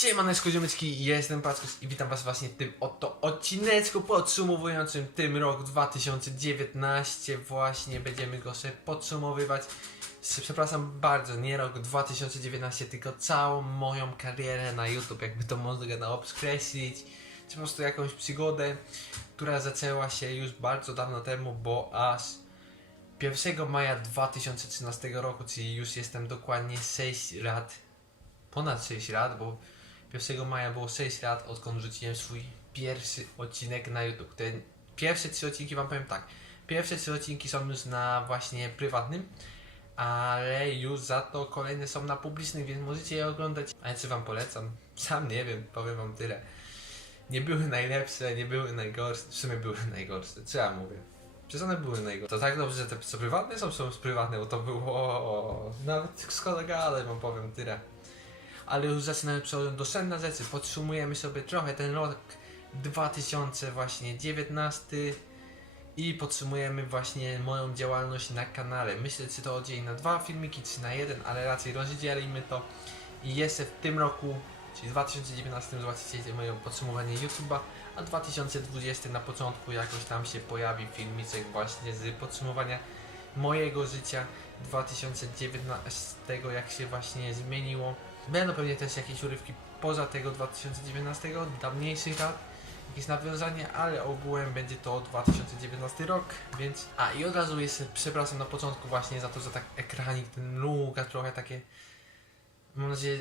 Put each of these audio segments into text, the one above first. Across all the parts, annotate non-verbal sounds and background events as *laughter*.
Siemaneczko ziomeczki, jestem Packus i witam was właśnie w tym oto odcineczku podsumowującym tym rok 2019 Właśnie będziemy go sobie podsumowywać. Przepraszam bardzo, nie rok 2019, tylko całą moją karierę na YouTube Jakby to można obskreślić. Czy po prostu jakąś przygodę, która zaczęła się już bardzo dawno temu, bo aż 1 maja 2013 roku, czyli już jestem dokładnie 6 lat ponad 6 lat, bo 1 maja było 6 lat, odkąd rzuciłem swój pierwszy odcinek na YouTube. Te pierwsze trzy odcinki wam powiem tak. Pierwsze trzy odcinki są już na właśnie prywatnym, ale już za to kolejne są na publicznym, więc możecie je oglądać. A ja czy wam polecam? Sam nie wiem, powiem wam tyle. Nie były najlepsze, nie były najgorsze, w sumie były najgorsze, co ja mówię. Przecież one były najgorsze. To tak dobrze, że te co prywatne są, są prywatne, bo to było... Nawet szkoda gadać, wam powiem tyle ale już zaczynamy przechodzić do sedna rzeczy. Podsumujemy sobie trochę ten rok 2000 właśnie 19 i podsumujemy właśnie moją działalność na kanale. Myślę, czy to oddzieli na dwa filmiki, czy na jeden, ale raczej rozdzielimy to i jeszcze w tym roku, czyli 2019 zobaczycie moje podsumowanie YouTube'a, a 2020 na początku jakoś tam się pojawi filmicek właśnie z podsumowania mojego życia 2019, jak się właśnie zmieniło. Będą pewnie też jakieś urywki poza tego 2019, dawniejszych lat, jakieś nawiązanie, ale ogółem będzie to 2019 rok, więc... A i od razu jest, przepraszam na początku właśnie za to, że tak ekranik, ten luka trochę takie... Mam nadzieję...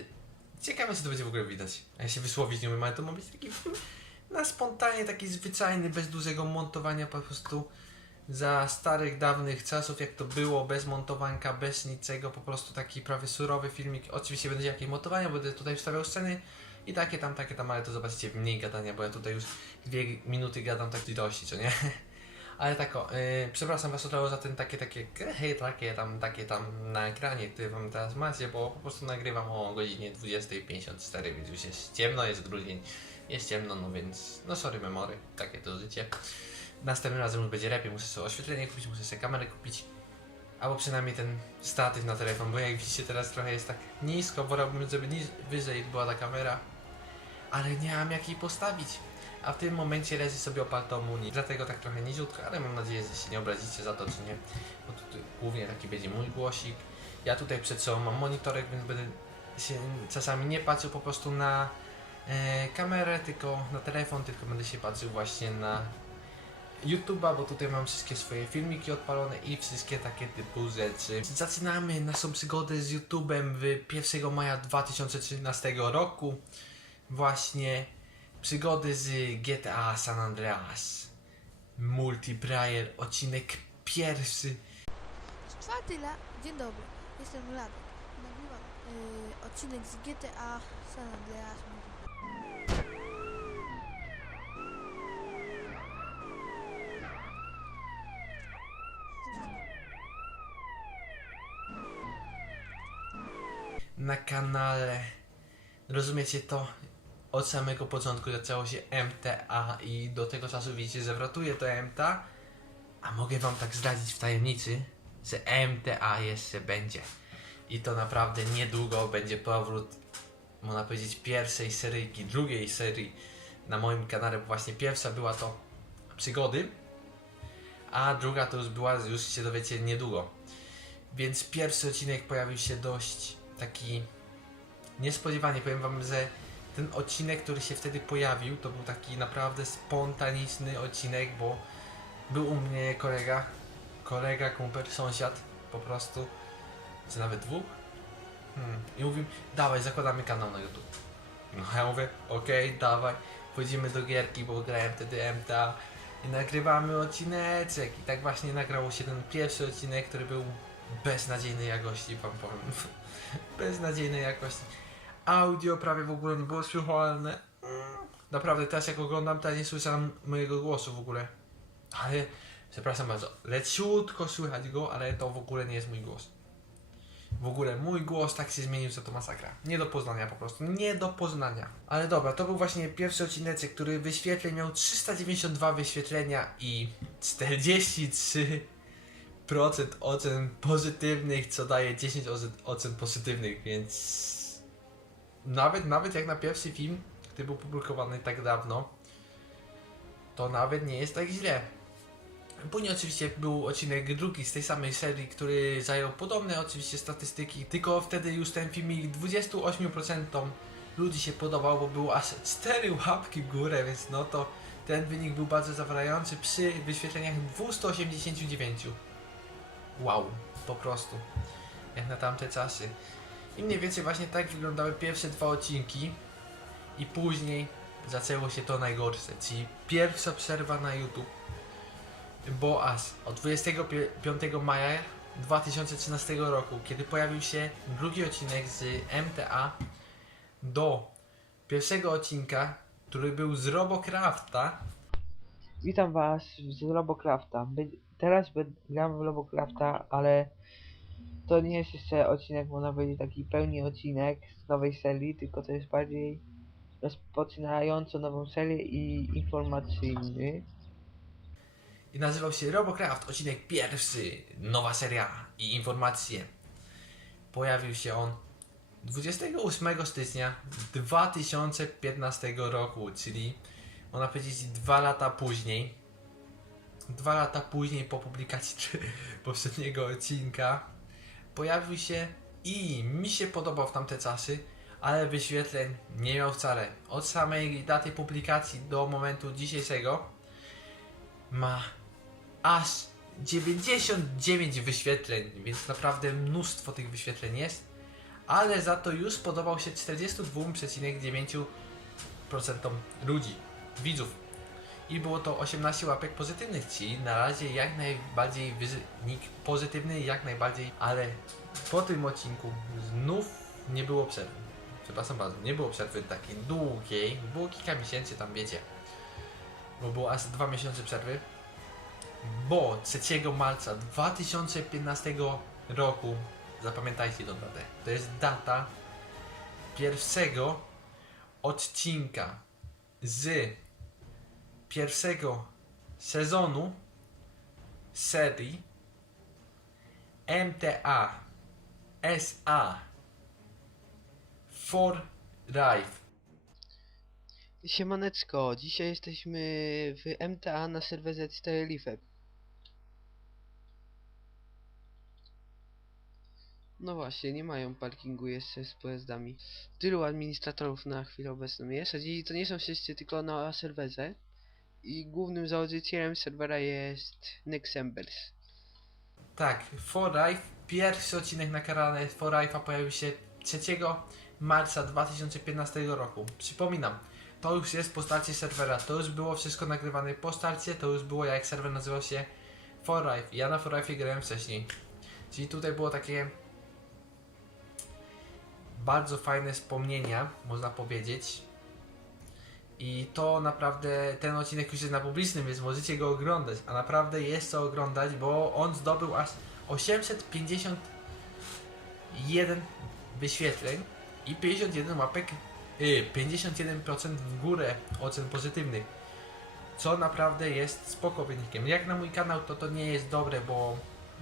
Ciekawe, czy to będzie w ogóle widać. A ja się wysłowić nie umiem, ale to ma być taki na spontanie, taki zwyczajny, bez dużego montowania, po prostu za starych, dawnych czasów, jak to było, bez montowanka, bez niczego, po prostu taki prawie surowy filmik. Oczywiście będzie jakieś montowania, będę tutaj wstawiał sceny i takie tam, takie tam, ale to zobaczycie mniej gadania, bo ja tutaj już dwie minuty gadam tak dości, co nie? *laughs* Ale tak o, yy, przepraszam was od za ten takie, takie, hej, takie tam, takie tam na ekranie, które wam teraz macie, bo po prostu nagrywam o godzinie 20.54, więc już jest ciemno, jest grudzień, jest ciemno, no więc, no sorry memory, takie to życie. Następnym razem już będzie lepiej, muszę sobie oświetlenie kupić, muszę sobie kamerę kupić. Albo przynajmniej ten statyw na telefon, bo jak widzicie teraz trochę jest tak nisko, wolałbym, żeby niż, wyżej była ta kamera. Ale nie mam jak jej postawić. A w tym momencie leży sobie opal muni, dlatego tak trochę niziutko, ale mam nadzieję, że się nie obrazicie za to, czy nie. Bo tutaj głównie taki będzie mój głosik. Ja tutaj przed sobą mam monitorek, więc będę się czasami nie patrzył po prostu na e, kamerę, tylko na telefon, tylko będę się patrzył właśnie na YouTube'a, bo tutaj mam wszystkie swoje filmiki odpalone i wszystkie takie typu rzeczy. Zaczynamy naszą przygodę z YouTube'em w 1 maja 2013 roku. Właśnie przygody z GTA San Andreas. Multiplayer, odcinek pierwszy. Czwarty lat. Dzień dobry, jestem Radek. Nagrywam y, odcinek z GTA San Andreas. Na kanale. Rozumiecie to? Od samego początku zaczęło się MTA i do tego czasu widzicie, że wratuje to MTA. A mogę wam tak zdradzić w tajemnicy, że MTA jeszcze będzie. I to naprawdę niedługo będzie powrót, można powiedzieć, pierwszej seryjki, drugiej serii na moim kanale. bo Właśnie pierwsza była to przygody, a druga to już była, już się dowiecie niedługo. Więc pierwszy odcinek pojawił się dość taki niespodziewanie. Powiem wam, że ten odcinek, który się wtedy pojawił, to był taki naprawdę spontaniczny odcinek, bo był u mnie kolega, kolega, kumpel, sąsiad, po prostu, czy nawet dwóch. Hmm. I mówił, dawaj, zakładamy kanał na YouTube. No ja mówię, okej, dawaj, wchodzimy do gierki, bo grałem wtedy MTA i nagrywamy odcineczek. I tak właśnie nagrało się ten pierwszy odcinek, który był beznadziejnej jakości, wam powiem. *laughs* beznadziejnej jakości. Audio prawie w ogóle nie było słychane. Mm. Naprawdę, teraz jak oglądam, to nie słyszałem mojego głosu w ogóle. Ale, przepraszam bardzo, leciutko słychać go, ale to w ogóle nie jest mój głos. W ogóle mój głos tak się zmienił, że to masakra. Nie do poznania po prostu, nie do poznania. Ale dobra, to był właśnie pierwszy odcinek, który wyświetleń miał 392 wyświetlenia i 43 procent ocen pozytywnych, co daje 10 ocen, ocen pozytywnych, więc nawet, nawet jak na pierwszy film, który był publikowany tak dawno, to nawet nie jest tak źle. Później oczywiście był odcinek drugi z tej samej serii, który zajął podobne oczywiście statystyki, tylko wtedy już ten filmik 28% ludzi się podobał, bo było aż 4 łapki w górę, więc no to ten wynik był bardzo zawrający przy wyświetleniach 289. Wow, po prostu. Jak na tamte czasy. I mniej więcej właśnie tak wyglądały pierwsze dwa odcinki i później zaczęło się to najgorsze, czyli pierwsza przerwa na YouTube. Bo aż od 25 maja 2013 roku, kiedy pojawił się drugi odcinek z MTA do pierwszego odcinka, który był z Robocrafta, Witam was z Robocrafta. Teraz gram w Robocrafta, ale to nie jest jeszcze odcinek, można powiedzieć, taki pełni odcinek z nowej serii, tylko to jest bardziej rozpoczynająco nową serię i informacyjny. i nazywał się Robocraft, odcinek pierwszy, nowa seria i informacje. Pojawił się on 28 stycznia 2015 roku, czyli można powiedzieć dwa lata później. Dwa lata później po publikacji *laughs* poprzedniego odcinka pojawił się i mi się podobał w tamte czasy, ale wyświetleń nie miał wcale. Od samej daty publikacji do momentu dzisiejszego ma aż 99 wyświetleń, więc naprawdę mnóstwo tych wyświetleń jest, ale za to już podobał się 42,9% ludzi, widzów. I było to 18 łapek pozytywnych, czyli na razie jak najbardziej wynik pozytywny, jak najbardziej, ale po tym odcinku znów nie było przerwy. Przepraszam bardzo, nie było przerwy takiej długiej, było kilka miesięcy tam wiecie, bo było aż dwa miesiące przerwy bo 3 marca 2015 roku, zapamiętajcie tą datę, to jest data pierwszego odcinka z pierwszego sezonu serii MTA SA for Life. Siemaneczko, dzisiaj jesteśmy w MTA na serwerze 4 Lifeb. No właśnie, nie mają parkingu jeszcze z pojazdami. Tylu administratorów na chwilę obecną jest, a to nie są wszyscy tylko na serwerze. I głównym założycielem serwera jest Nexembers. Tak, For Life, pierwszy odcinek na kanale For Life'a pojawił się 3 marca 2015 roku. Przypominam, to już jest po starcie serwera, to już było wszystko nagrywane po starcie, to już było jak serwer nazywał się For Life. Ja na For Life grałem wcześniej. Czyli tutaj było takie bardzo fajne wspomnienia, można powiedzieć. I to naprawdę, ten odcinek już jest na publicznym, więc możecie go oglądać. A naprawdę jest co oglądać, bo on zdobył aż 851 wyświetleń i 51 łapek, y, 51% w górę ocen pozytywnych. Co naprawdę jest spoko wynikiem. Jak na mój kanał to to nie jest dobre, bo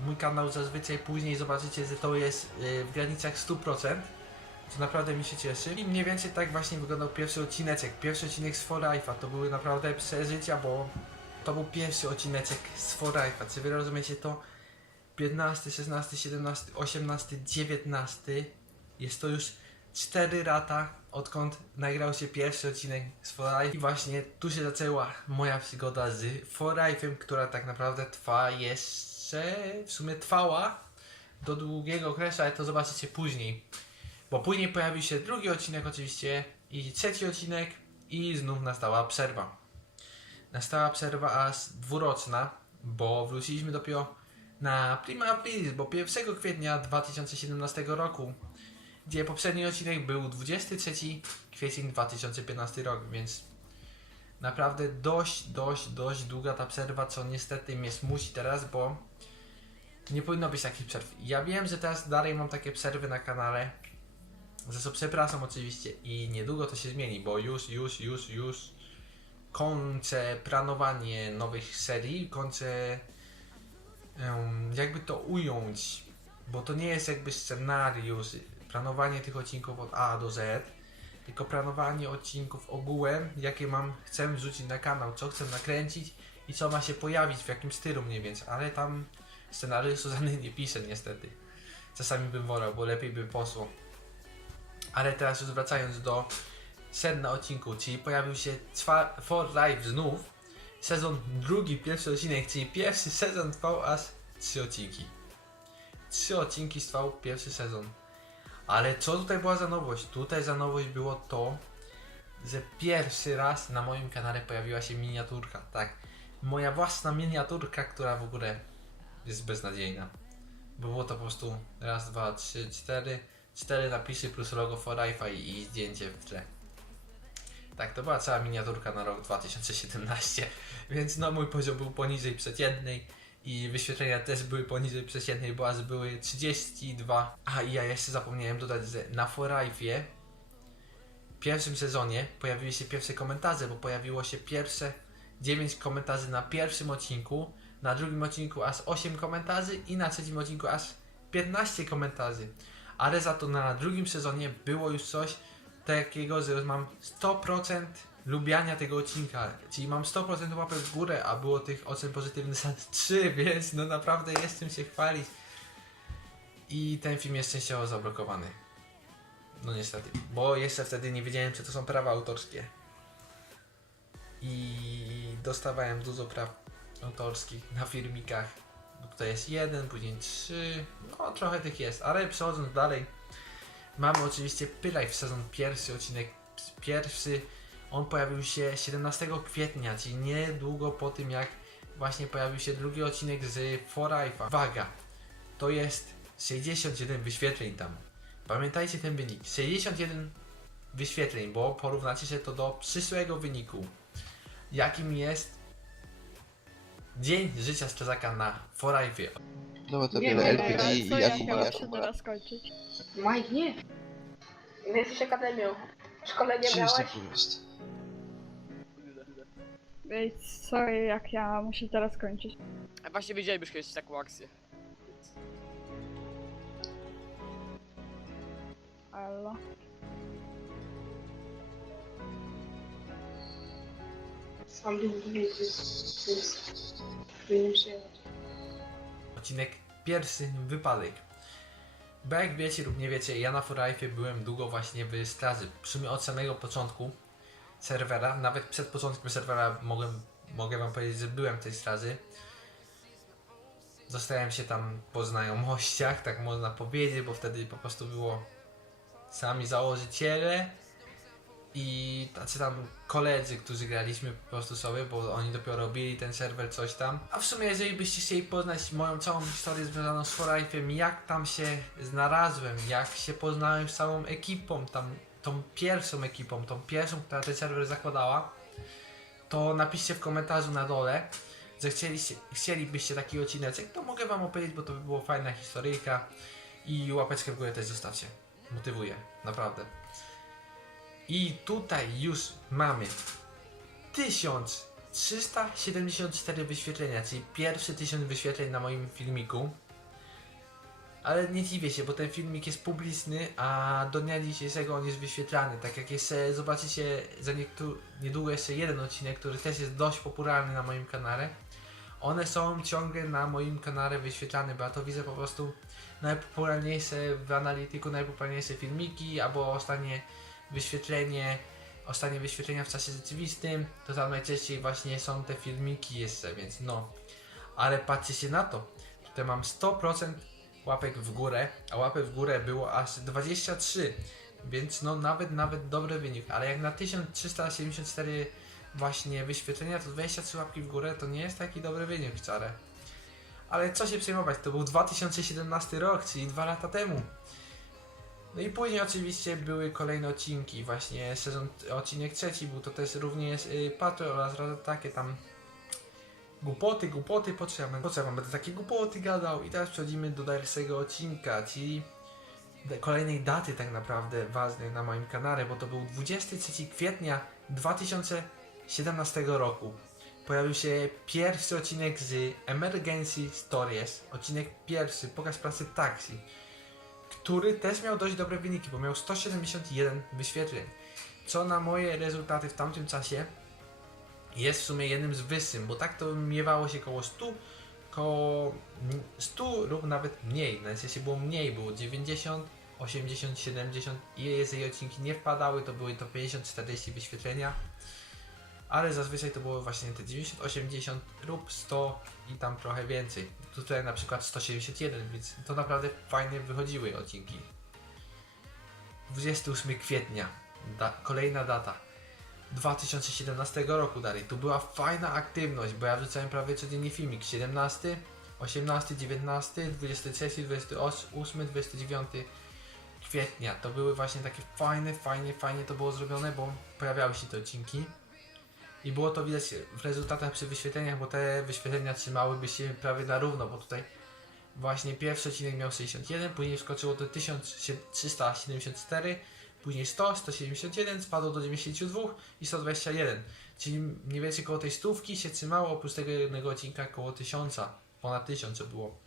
mój kanał zazwyczaj później zobaczycie, że to jest y, w granicach 100%. Co naprawdę mi się cieszy. I mniej więcej tak właśnie wyglądał pierwszy odcineczek. Pierwszy odcinek z For to były naprawdę przeżycia, bo to był pierwszy odcineczek z For. Czy wy rozumiecie to? 15, 16, 17, 18, 19. Jest to już 4 lata, odkąd nagrał się pierwszy odcinek z For. I właśnie tu się zaczęła moja przygoda z For która tak naprawdę trwa jeszcze, w sumie trwała do długiego okresu, ale to zobaczycie później. Bo później pojawił się drugi odcinek oczywiście i trzeci odcinek i znów nastała przerwa. Nastała przerwa aż dwuroczna, bo wróciliśmy dopiero na Prima Aprilis, bo 1 kwietnia 2017 roku, gdzie poprzedni odcinek był 23 kwiecień 2015 rok, więc naprawdę dość, dość, dość długa ta przerwa, co niestety mnie smuci teraz, bo nie powinno być takich przerw. Ja wiem, że teraz dalej mam takie przerwy na kanale, za co przepraszam oczywiście i niedługo to się zmieni, bo już, już, już, już kończę planowanie nowych serii, kończę jakby to ująć, bo to nie jest jakby scenariusz, planowanie tych odcinków od A do Z, tylko planowanie odcinków ogółem, jakie mam, chcę wrzucić na kanał, co chcę nakręcić i co ma się pojawić, w jakim stylu mniej więcej, ale tam scenariuszu żadnych nie piszę niestety. Czasami bym wolał, bo lepiej by poszło. Ale teraz już wracając do sedna odcinku, czyli pojawił się For Life znów, sezon drugi, pierwszy odcinek, czyli pierwszy sezon trwał aż trzy odcinki. Trzy odcinki trwał pierwszy sezon. Ale co tutaj była za nowość? Tutaj za nowość było to, że pierwszy raz na moim kanale pojawiła się miniaturka. Tak, moja własna miniaturka, która w ogóle jest beznadziejna. Było to po prostu raz, dwa, trzy, cztery, cztery napisy plus logo for Life'a i, zdjęcie w tle. Tak, to była cała miniaturka na rok 2017, *laughs* więc no mój poziom był poniżej przeciętnej i wyświetlenia też były poniżej przeciętnej, bo aż były 32. A i ja jeszcze zapomniałem dodać, że na Forajfie w pierwszym sezonie pojawiły się pierwsze komentarze, bo pojawiło się pierwsze 9 komentarzy na pierwszym odcinku, na drugim odcinku aż 8 komentarzy i na trzecim odcinku aż 15 komentarzy. Ale za to na drugim sezonie było już coś takiego, że już mam 100% lubiania tego odcinka, czyli mam 100% łapek w górę, a było tych ocen pozytywnych za *laughs* 3, więc no naprawdę jest czym się chwalić. I ten film jest częściowo zablokowany. No niestety, bo jeszcze wtedy nie wiedziałem, czy to są prawa autorskie. I dostawałem dużo praw autorskich na filmikach. Tutaj jest jeden, później trzy, no trochę tych jest, ale przechodząc dalej, mamy oczywiście Pylaj w sezon pierwszy, odcinek pierwszy. On pojawił się 17 kwietnia, czyli niedługo po tym jak właśnie pojawił się drugi odcinek z For Life'a. Waga, to jest 61 wyświetleń tam. Pamiętajcie ten wynik, 61 wyświetleń, bo porównacie się to do przyszłego wyniku, jakim jest dzień życia strażaka na For Life'ie. No to wiele LPG i co ja Jakub miałam Jakub. się teraz kończyć? Mike, nie. Ty jesteś akademią. Szkolenie Czyż miałeś? to jest? Ej, sorry, jak ja muszę teraz kończyć. A właśnie wiedziałem już kiedyś taką akcję. Elo. Sam długi więc powinienem przyjechać. Odcinek pierwszy wypadek. Bo jak wiecie lub nie wiecie, ja na Forajfie byłem długo właśnie w straży. W sumie od samego początku serwera, nawet przed początkiem serwera mogłem, mogę wam powiedzieć, że byłem w tej straży. Zostałem się tam po znajomościach, tak można powiedzieć, bo wtedy po prostu było sami założyciele i tacy tam koledzy, którzy graliśmy po prostu sobie, bo oni dopiero robili ten serwer, coś tam. A w sumie, jeżeli byście chcieli poznać moją całą historię związaną z Forlife'em, jak tam się znalazłem, jak się poznałem z całą ekipą, tam tą pierwszą ekipą, tą pierwszą, która ten serwer zakładała, to napiszcie w komentarzu na dole, że chcieliście, chcielibyście taki odcinek, to mogę wam opowiedzieć, bo to by fajna historyjka i łapeczkę w górę też zostawcie. Motywuje, naprawdę. I tutaj już mamy 1374 wyświetlenia, czyli pierwszy 1000 wyświetleń na moim filmiku. Ale nie dziwię się, bo ten filmik jest publiczny, a do dnia dzisiejszego on jest wyświetlany. Tak jak jeszcze zobaczycie za niedługo jeszcze jeden odcinek, który też jest dość popularny na moim kanale. One są ciągle na moim kanale wyświetlane, bo ja to widzę po prostu najpopularniejsze w analityku, najpopularniejsze filmiki, albo ostatnie wyświetlenie, ostatnie wyświetlenia w czasie rzeczywistym, to tam najczęściej właśnie są te filmiki jeszcze, więc no. Ale patrzcie na to, tutaj mam 100% łapek w górę, a łapek w górę było aż 23, więc no nawet, nawet dobry wynik, ale jak na 1374 właśnie wyświetlenia, to 23 łapki w górę to nie jest taki dobry wynik wcale. Ale co się przejmować, to był 2017 rok, czyli dwa lata temu. No i później oczywiście były kolejne odcinki, właśnie sezon, odcinek trzeci był to też również y, Patrol oraz takie tam głupoty, głupoty, po co będę, będę takie głupoty gadał? I teraz przechodzimy do dalszego odcinka, czyli kolejnej daty tak naprawdę ważnej na moim kanale, bo to był 23 kwietnia 2017 roku. Pojawił się pierwszy odcinek z Emergency Stories, odcinek pierwszy, pokaz pracy taksi który też miał dość dobre wyniki, bo miał 171 wyświetleń. co na moje rezultaty w tamtym czasie jest w sumie jednym z wyższym, bo tak to miewało się koło 100, koło 100 lub nawet mniej, na sensie było mniej, było 90, 80, 70 i jeżeli odcinki nie wpadały, to były to 50-40 wyświetlenia, ale zazwyczaj to było właśnie te 90, 80 lub 100 i tam trochę więcej. Tutaj na przykład 171, więc to naprawdę fajnie wychodziły odcinki. 28 kwietnia, da, kolejna data. 2017 roku dalej. Tu była fajna aktywność, bo ja wrzucałem prawie codziennie filmik. 17, 18, 19, 23, 28, 29 kwietnia. To były właśnie takie fajne, fajnie, fajnie to było zrobione, bo pojawiały się te odcinki. I było to widać w rezultatach przy wyświetleniach, bo te wyświetlenia trzymałyby się prawie na równo, bo tutaj właśnie pierwszy odcinek miał 61, później wskoczyło do 1374, później 100, 171, spadło do 92 i 121. Czyli mniej więcej koło tej stówki się trzymało, oprócz tego jednego odcinka koło 1000, ponad 1000 było.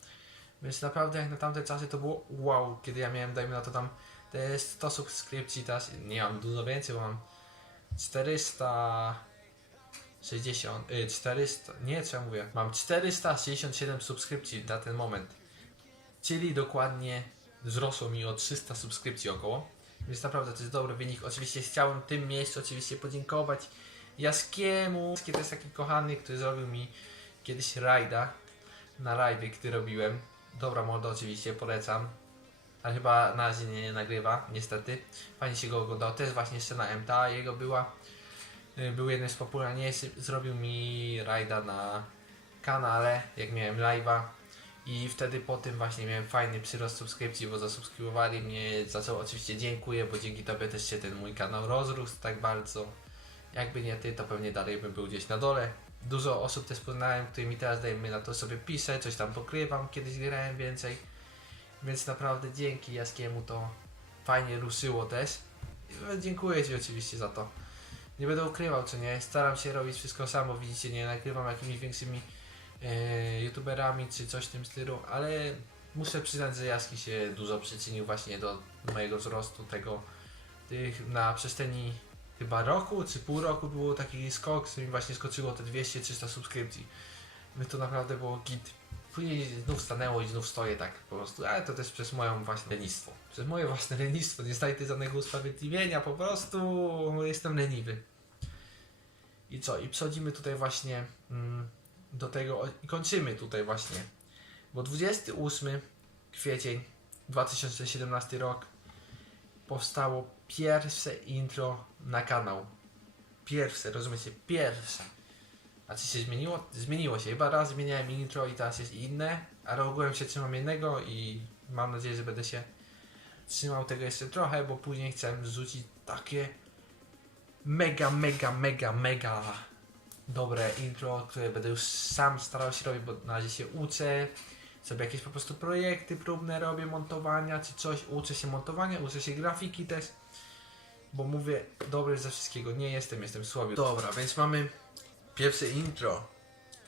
Więc naprawdę jak na tamte czasy to było wow, kiedy ja miałem, dajmy na to tam te 100 subskrypcji, teraz nie mam dużo więcej, bo mam 460, y, 400, nie co ja mówię, mam 467 subskrypcji na ten moment. Czyli dokładnie wzrosło mi o 300 subskrypcji około. Więc naprawdę to jest dobry wynik. Oczywiście chciałem w tym miejscu oczywiście podziękować Jaskiemu. Jaski to jest taki kochany, który zrobił mi kiedyś rajda na live, który robiłem. Dobra mordo oczywiście, polecam. Ale chyba na razie nie, nie nagrywa, niestety. Fajnie się go oglądało. To jest właśnie scena MTA jego była. Y, Był jeden z popularniejszych. Zrobił mi rajda na kanale, jak miałem live'a. I wtedy po tym właśnie miałem fajny przyrost subskrypcji, bo zasubskrybowali mnie, za co oczywiście dziękuję, bo dzięki Tobie też się ten mój kanał rozrósł tak bardzo. Jakby nie Ty, to pewnie dalej bym był gdzieś na dole. Dużo osób też poznałem, które mi teraz dajmy na to sobie piszę, coś tam pokrywam, kiedyś grałem więcej. Więc naprawdę dzięki Jaskiemu to fajnie ruszyło też. No, Dziękuję Ci oczywiście za to. Nie będę ukrywał, co nie, staram się robić wszystko samo, widzicie, nie nagrywam jakimiś większymi e, youtuberami czy coś w tym stylu, ale muszę przyznać, że Jaski się dużo przyczynił właśnie do mojego wzrostu tego tych na przestrzeni chyba roku czy pół roku było taki skok, z którym właśnie skoczyło te 200-300 subskrypcji. My to naprawdę było git. Później znów stanęło i znów stoję tak po prostu, ale to też przez moją właśnie lenistwo. Przez moje własne *laughs* lenistwo, nie znajdę żadnego usprawiedliwienia, po prostu jestem leniwy. I co? I przechodzimy tutaj właśnie mm, do tego i kończymy tutaj właśnie. Bo 28 kwiecień 2017 rok powstało pierwsze intro na kanał. Pierwsze, rozumiecie? Pierwsze. A czy się zmieniło? Zmieniło się. Chyba raz zmieniałem intro i teraz jest inne, ale ogółem się trzymam jednego i mam nadzieję, że będę się trzymał tego jeszcze trochę, bo później chcę wrzucić takie mega, mega, mega, mega dobre intro, które będę już sam starał się robić, bo na razie się uczę. Sobie jakieś po prostu projekty próbne robię, montowania czy coś. Uczę się montowania, uczę się grafiki też. Bo mówię, dobry ze wszystkiego nie jestem, jestem słaby. Dobra, więc mamy pierwsze intro.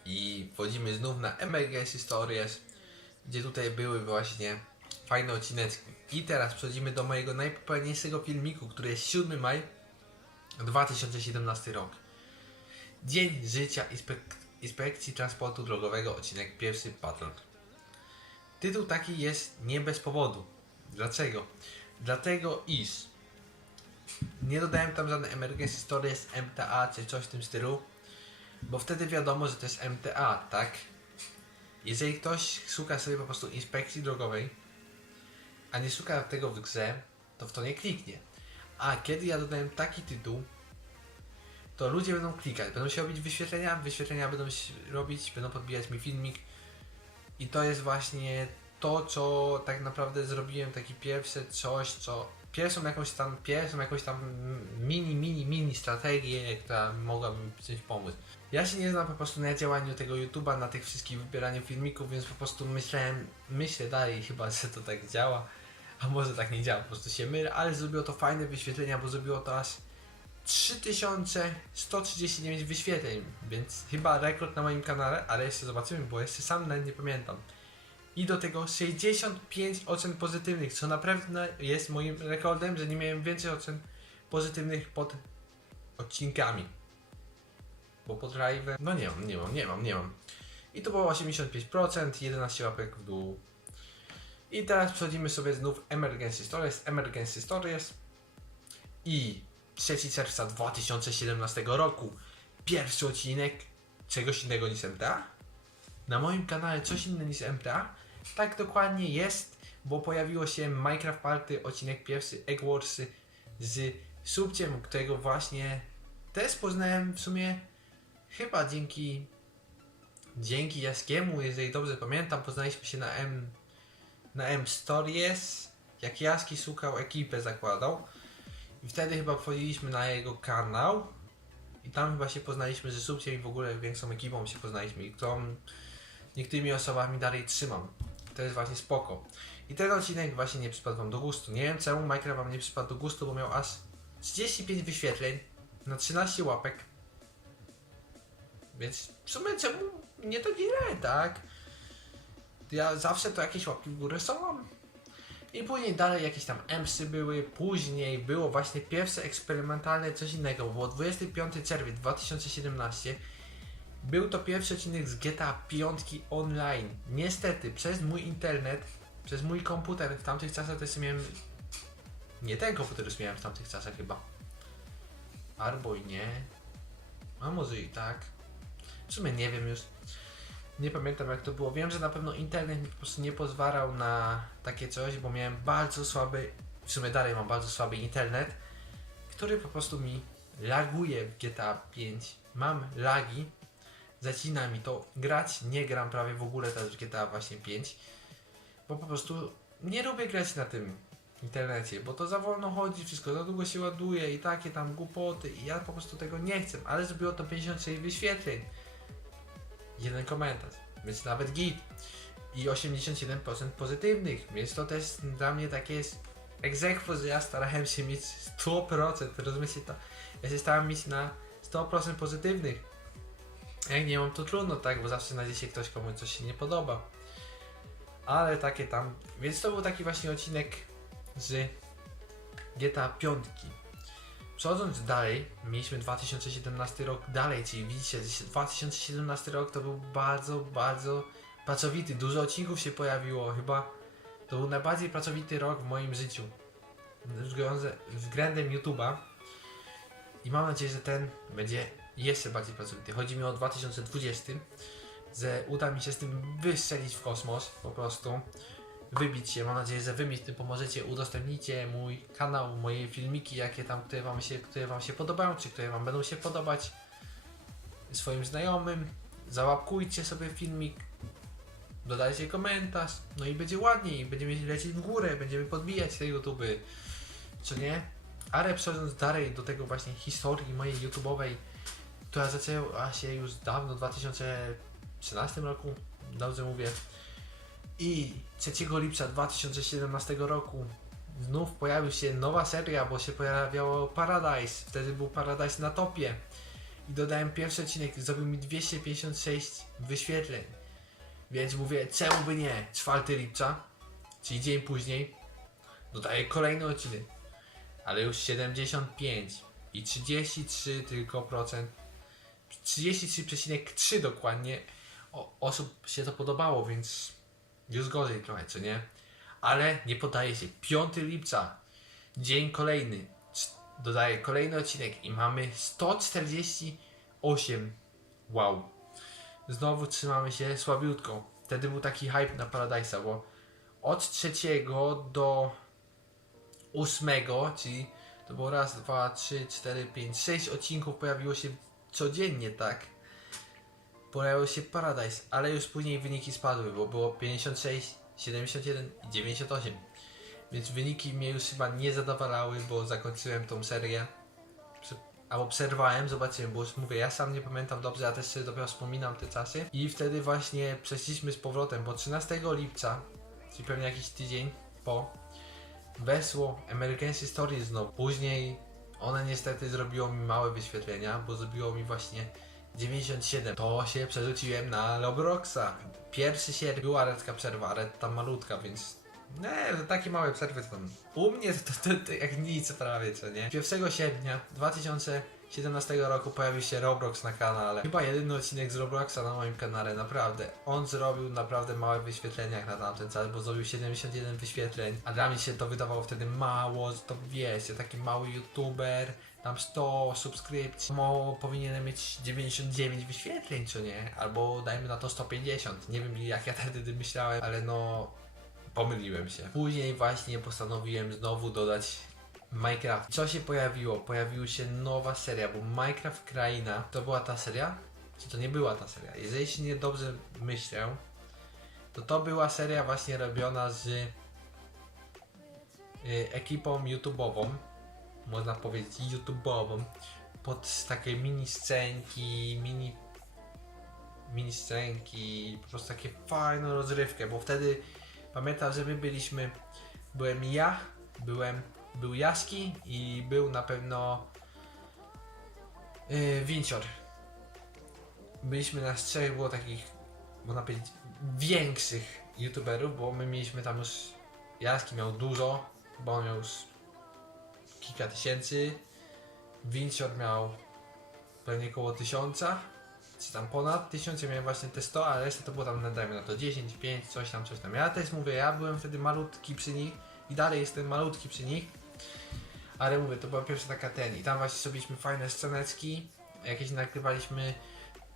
I wchodzimy znów na MGS Stories, gdzie tutaj były właśnie fajne odcineczki. I teraz przechodzimy do mojego najpopularniejszego filmiku, który jest 7 maj 2017 rok. Dzień życia inspek- Inspekcji Transportu Drogowego, odcinek pierwszy Patrol. Tytuł taki jest nie bez powodu. Dlaczego? Dlatego iż nie dodałem tam żadnej emergency stories, MTA czy coś w tym stylu, bo wtedy wiadomo, że to jest MTA, tak? Jeżeli ktoś szuka sobie po prostu inspekcji drogowej, a nie szuka tego w grze, to w to nie kliknie. A kiedy ja dodałem taki tytuł, to ludzie będą klikać, będą się robić wyświetlenia, wyświetlenia będą się robić, będą podbijać mi filmik i to jest właśnie to, co tak naprawdę zrobiłem, taki pierwsze coś, co pierwszą jakąś tam, pierwszą jakąś tam mini, mini, mini strategię, która mogła mi czymś pomóc. Ja się nie znam po prostu na działaniu tego YouTube'a, na tych wszystkich wybieraniu filmików, więc po prostu myślałem, myślę dalej chyba, że to tak działa, a może tak nie działa, po prostu się mylę, ale zrobiło to fajne wyświetlenia, bo zrobiło to aż 3139 wyświetleń, więc chyba rekord na moim kanale, ale jeszcze zobaczymy, bo jeszcze sam nawet nie pamiętam. I do tego 65 ocen pozytywnych, co naprawdę jest moim rekordem, że nie miałem więcej ocen pozytywnych pod odcinkami. Bo pod live, no nie mam, nie mam, nie mam, nie mam. I to było 85%, 11 łapek w dół. I teraz przechodzimy sobie znów Emergency Stories, Emergency Stories. I 3 czerwca 2017 roku. Pierwszy odcinek czegoś innego niż MTA. Na moim kanale coś innego niż MTA. Tak dokładnie jest, bo pojawiło się Minecraft Party, odcinek pierwszy, Egg Warsy z subciem, którego właśnie też poznałem w sumie chyba dzięki dzięki Jaskiemu, jeżeli dobrze pamiętam, poznaliśmy się na M na M Stories, jak Jaski szukał ekipę zakładał i wtedy chyba wchodziliśmy na jego kanał i tam chyba się poznaliśmy ze subciem i w ogóle większą ekipą się poznaliśmy i którą niektórymi osobami dalej trzymam. To jest właśnie spoko. I ten odcinek właśnie nie przypadł wam do gustu. Nie wiem czemu Minecraft wam nie przypadł do gustu, bo miał aż 35 wyświetleń na 13 łapek. Więc w sumie czemu nie to źle, tak? Ja zawsze to jakieś łapki w górę są. I później dalej jakieś tam emsy były, później było właśnie pierwsze eksperymentalne coś innego, bo było 25 czerwiec 2017. Był to pierwszy odcinek z GTA 5 online. Niestety, przez mój internet, przez mój komputer, w tamtych czasach to jeszcze miałem... Nie ten komputer już miałem w tamtych czasach chyba. Albo i nie. A może i tak. W sumie nie wiem już. Nie pamiętam jak to było. Wiem, że na pewno internet mi po prostu nie pozwalał na takie coś, bo miałem bardzo słaby, w sumie dalej mam bardzo słaby internet, który po prostu mi laguje w GTA 5. Mam lagi, zacina mi to grać, nie gram prawie w ogóle teraz w GTA właśnie 5, bo po prostu nie lubię grać na tym internecie, bo to za wolno chodzi, wszystko za długo się ładuje i takie tam głupoty i ja po prostu tego nie chcę, ale zrobiło to 56 wyświetleń jeden komentarz, więc nawet git. I 87% pozytywnych, więc to też dla mnie takie jest egzekwo, że ja starałem się mieć 100%, rozumiecie to? Ja się starałem mieć na 100% pozytywnych. Jak nie mam to trudno, tak, bo zawsze znajdzie się ktoś, komu coś się nie podoba. Ale takie tam, więc to był taki właśnie odcinek z GTA 5. Przechodząc dalej, mieliśmy 2017 rok dalej, czyli widzicie, że 2017 rok to był bardzo, bardzo pracowity. Dużo odcinków się pojawiło, chyba to był najbardziej pracowity rok w moim życiu. Względem YouTube'a. I mam nadzieję, że ten będzie jeszcze bardziej pracowity. Chodzi mi o 2020, że uda mi się z tym wystrzelić w kosmos po prostu wybić się. Mam nadzieję, że wy mi z tym pomożecie. Udostępnijcie mój kanał, moje filmiki, jakie tam, które wam się, które wam się podobają, czy które wam będą się podobać swoim znajomym. Załapkujcie sobie filmik, dodajcie komentarz, no i będzie ładniej, będziemy lecieć w górę, będziemy podbijać te YouTube, czy nie? Ale przechodząc dalej do tego właśnie historii mojej YouTube'owej, która zaczęła się już dawno, w 2013 roku, dobrze mówię, i 3 lipca 2017 roku znów pojawił się nowa seria, bo się pojawiało Paradise. Wtedy był Paradise na topie. I dodałem pierwszy odcinek, zrobił mi 256 wyświetleń. Więc mówię, czemu by nie? 4 lipca, czyli dzień później, dodaję kolejny odcinek. Ale już 75 i 33 tylko procent. 33,3 dokładnie osób się to podobało, więc już gorzej trochę, co nie? Ale nie podaje się. 5 lipca, dzień kolejny. Dodaję kolejny odcinek i mamy 148. Wow. Znowu trzymamy się słabiutko. Wtedy był taki hype na Paradise'a, bo od trzeciego do ósmego, czyli to było raz, dwa, trzy, cztery, pięć, sześć odcinków pojawiło się codziennie, tak? Pojawił się Paradise, ale już później wyniki spadły, bo było 56, 71 i 98. Więc wyniki mnie już chyba nie zadowalały, bo zakończyłem tą serię. Albo przerwałem, zobaczyłem, bo już mówię, ja sam nie pamiętam dobrze, ja też sobie dopiero wspominam te czasy. I wtedy właśnie przeszliśmy z powrotem, bo 13 lipca, czyli pewnie jakiś tydzień po, wesło Emergency Stories znowu. Później one niestety zrobiło mi małe wyświetlenia, bo zrobiło mi właśnie 97. To się przerzuciłem na Lobroxa. Pierwszy sierpień była redka przerwa, redta malutka, więc Nie, to takie małe przerwy tam. U mnie to, to, to, to jak nic prawie, co nie? 1 sierpnia 2017 roku pojawił się Roblox na kanale. Chyba jedyny odcinek z Robloxa na moim kanale, naprawdę. On zrobił naprawdę małe wyświetlenia jak na tamten czas, bo zrobił 71 wyświetleń, a dla mnie się to wydawało wtedy mało, że to wiecie, taki mały youtuber, tam 100 subskrypcji, mało powinienem mieć 99 wyświetleń, czy nie? Albo dajmy na to 150, nie wiem jak ja wtedy myślałem, ale no pomyliłem się. Później właśnie postanowiłem znowu dodać Minecraft. Co się pojawiło? Pojawiła się nowa seria, bo Minecraft Kraina to była ta seria? Czy to nie była ta seria? Jeżeli się nie dobrze myślę, to to była seria właśnie robiona z y, ekipą YouTube'ową, można powiedzieć YouTube'ową, pod takie mini scenki, mini mini scenki, po prostu takie fajną rozrywkę, bo wtedy pamiętam, że my byliśmy, byłem ja, byłem, był Jaski i był na pewno yy, Wincior. Byliśmy na trzech, było takich, można powiedzieć, większych youtuberów, bo my mieliśmy tam już, Jaski miał dużo, bo on miał już kilka tysięcy, Wincior miał pewnie około tysiąca, czy tam ponad 1000, ja miałem właśnie te 100, a reszta to było tam, dajmy na to 10, 5, coś tam, coś tam. Ja też mówię, ja byłem wtedy malutki przy nich i dalej jestem malutki przy nich, ale mówię, to była pierwsza taka ten i tam właśnie zrobiliśmy fajne sceneczki, jakieś nagrywaliśmy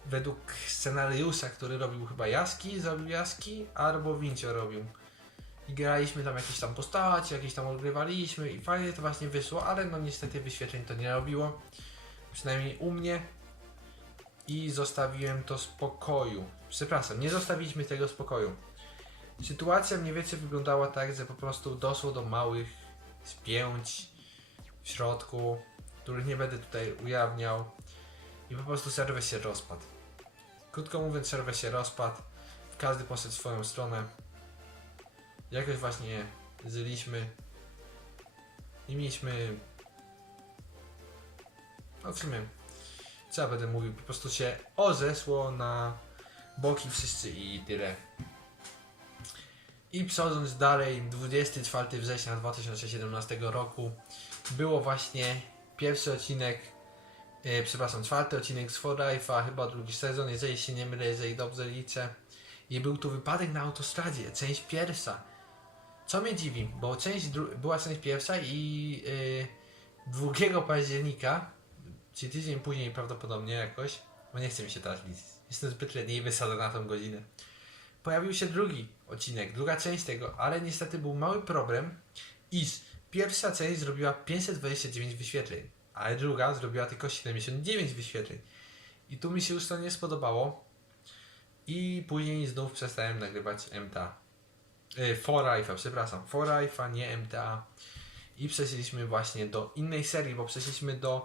według scenariusza, który robił chyba Jaski, zrobił Jaski, albo Wincio robił. I graliśmy tam jakieś tam postacie, jakieś tam odgrywaliśmy i fajnie to właśnie wyszło, ale no niestety wyświetleń to nie robiło. Przynajmniej u mnie i zostawiłem to spokoju. Przepraszam, nie zostawiliśmy tego spokoju. Sytuacja mniej więcej wyglądała tak, że po prostu doszło do małych spięć w środku, których nie będę tutaj ujawniał i po prostu serwer się rozpadł. Krótko mówiąc, serwer się rozpadł, każdy poszedł w swoją stronę. Jakoś właśnie zliśmy i mieliśmy no w sumie co ja będę mówił, po prostu się ozesło na boki wszyscy i tyle. I przechodząc dalej, 24 września 2017 roku było właśnie pierwszy odcinek, e, przepraszam, czwarty odcinek z For Life'a, chyba drugi sezon, jeżeli się nie mylę, jeżeli dobrze liczę. I był tu wypadek na autostradzie, część pierwsza. Co mnie dziwi, bo część była część pierwsza i yy, 2 października Czyli tydzień później prawdopodobnie jakoś, bo nie chce mi się teraz liczyć. Jestem zbyt leniwy, na tą godzinę. Pojawił się drugi odcinek, druga część tego, ale niestety był mały problem, iż pierwsza część zrobiła 529 wyświetleń, ale druga zrobiła tylko 79 wyświetleń. I tu mi się już to nie spodobało. I później znów przestałem nagrywać MTA. Yy, For Life'a, przepraszam. For Life'a, nie MTA. I przeszliśmy właśnie do innej serii, bo przeszliśmy do